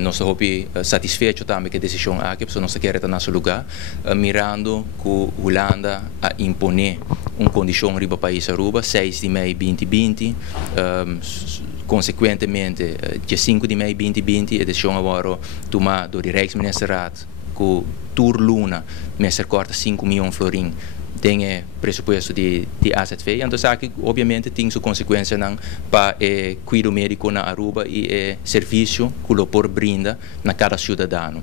nós hopi satisfecho também que a decisão aqui, porque nós queremos estar nosso lugar, mirando que a Holanda a imponer condição riba país Aruba, 6 de maio 2020, consequentemente, dia 5 de maio 2020, a decisão agora tomada do Rijksministerraad, que tur luna, mestre corta 5 milhões florim, tem pressuposto de AZV, então aqui obviamente tem sua consequência para o cuidado médico na Aruba e o serviço que o por brinda na cada cidadão.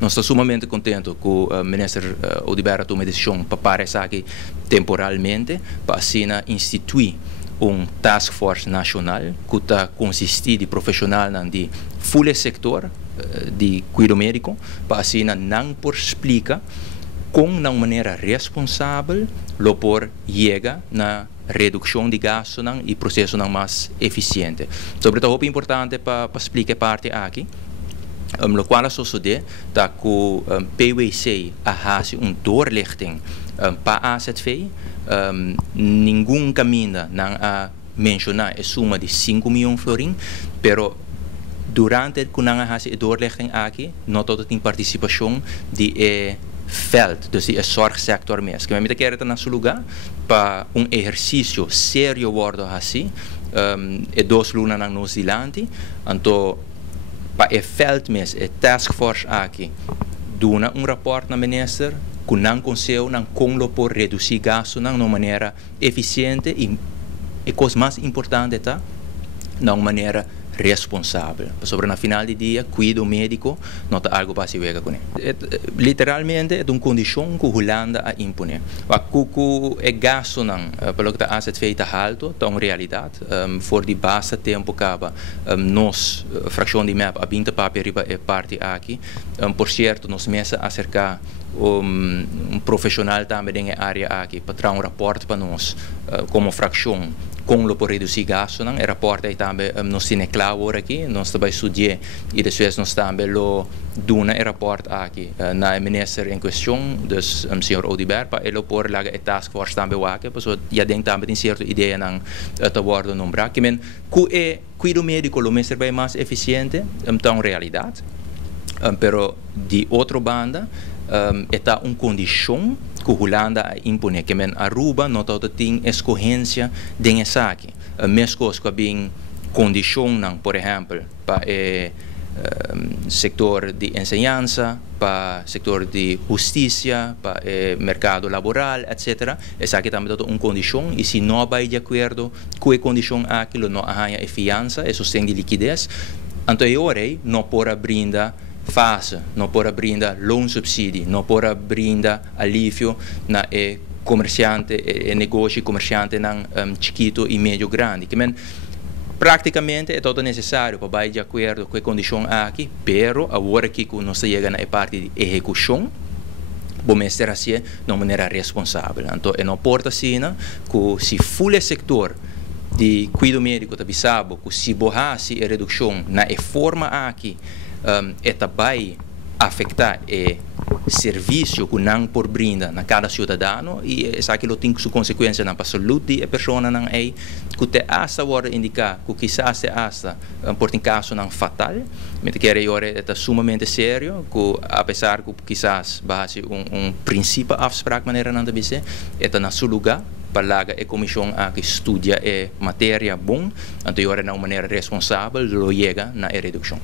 Nós estamos sumamente contentes que o ministro Odibera tomou a decisão para parar isso aqui temporalmente, para assim instituir task force nacional que está consistir de profissional de full sector de cuidado médico, para assim não por explicar com uma maneira responsável, lo por chega na redução de gastos e processo mais eficiente. Sobretudo é importante para explicar parte aqui, lo qual sucede dat que PwC hace doorlichting para AZV, nenhum caminho a mencionar a suma de 5 milhões florim, pero durante que nós fazemos a doorlichting aqui, nós todos temos participação de veld, dus die zorgsector mesmo. Que me quer estar nesse lugar para exercício sério worden assim, e 2 lunas na Nova Zelândia, então para o veld mesmo, a task force aqui, dona rapport na minister, que não consegue não como por reduzir gastos de uma maneira eficiente e coisa mais importante tá, de uma maneira responsável. Sobre na final do dia, cuidado médico não está algo para se ver com ele. Literalmente é uma condição que a Holanda a impõe. O é gasto não, pelo que está feito alto, é uma realidade. For de basta tempo acaba nós fração de map a 20 papel é parte aqui. Por certo, nós mesmo acercar profissional também na área aqui para trazer rapport para nós como fração com o por reduzir gastos, o rapport é também nós temos claro aqui, nós também estudamos e depois nós também lo dona o rapport aqui na minister em questão, dus senhor Odibert, para ele por lá a task force também aqui, porque já tem também uma certa ideia não te worden nombrar, que men que cuidado médico o minister bem mais eficiente, então realidade, pero de outra banda está uma condição que a Holanda impõe, que a Aruba não tem escorrência de essa aqui. Mesmo coisa que tem condição, por exemplo, para o setor de enseñança, para o setor de justiça, para o mercado laboral, etc. Essa aqui também tem uma condição, e se não vai de acordo com a condição aqui, não há fiança, é sustento de liquidez, então agora não pode brindar fase, não pode brindar loan subsídio, não pode brindar alívio na comerciante, negócio comerciante chiquito e médio grande. Que praticamente é todo necessário para ir de acordo com a condição aqui, pero agora que nós chegamos na parte de execução, vamos ter assim de uma maneira responsável. Então, não importa assim, que se full sector de cuidado médico está bisabo, que se borrasse a redução na forma aqui, vai afetar o serviço que não por brinda na cada cidadão e isso aqui tem sua consequência na saúde da pessoa não é que te hasta agora indicar que quizás se hasta por um caso não fatal, mas que agora é sumamente sério que apesar que quizás base princípio afspraak maneira não deve ser é na seu lugar para lá a comissão que estuda a matéria bom, então agora de uma maneira responsável lo chega na redução.